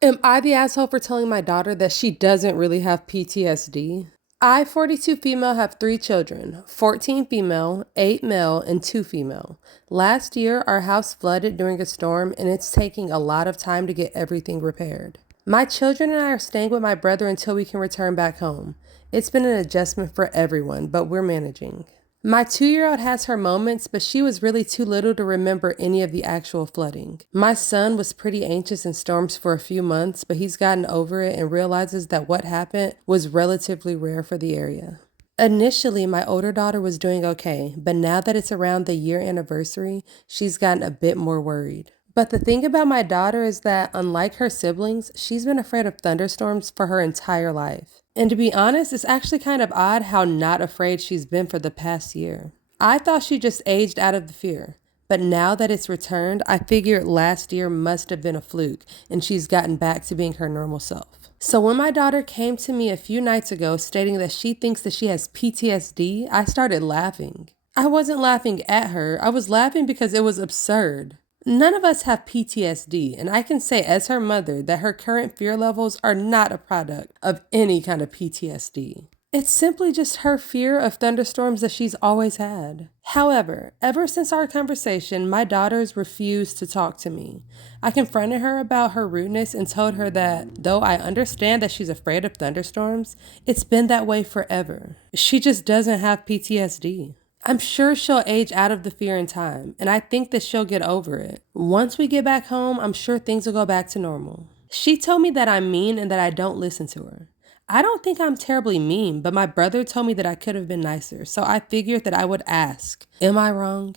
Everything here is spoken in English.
Am I the asshole for telling my daughter that she doesn't really have PTSD? I, 42 female, have 3 children, 14 female, 8 male, and 2 female. Last year, our house flooded during a storm, and it's taking a lot of time to get everything repaired. My children and I are staying with my brother until we can return back home. It's been an adjustment for everyone, but we're managing. My 2-year-old has her moments, but she was really too little to remember any of the actual flooding. My son was pretty anxious in storms for a few months, but he's gotten over it and realizes that what happened was relatively rare for the area. Initially, my older daughter was doing okay, but now that it's around the year anniversary, she's gotten a bit more worried. But the thing about my daughter is that, unlike her siblings, she's been afraid of thunderstorms for her entire life. And to be honest, it's actually kind of odd how not afraid she's been for the past year. I thought she just aged out of the fear. But now that it's returned, I figured last year must have been a fluke and she's gotten back to being her normal self. So when my daughter came to me a few nights ago stating that she thinks that she has PTSD, I started laughing. I wasn't laughing at her, I was laughing because it was absurd. None of us have PTSD, and I can say as her mother that her current fear levels are not a product of any kind of PTSD. It's simply just her fear of thunderstorms that she's always had. However, ever since our conversation, my daughters refused to talk to me. I confronted her about her rudeness and told her that though I understand that she's afraid of thunderstorms, it's been that way forever. She just doesn't have PTSD. I'm sure she'll age out of the fear in time, and I think that she'll get over it. Once we get back home, I'm sure things will go back to normal. She told me that I'm mean and that I don't listen to her. I don't think I'm terribly mean, but my brother told me that I could have been nicer, so I figured that I would ask. Am I wrong?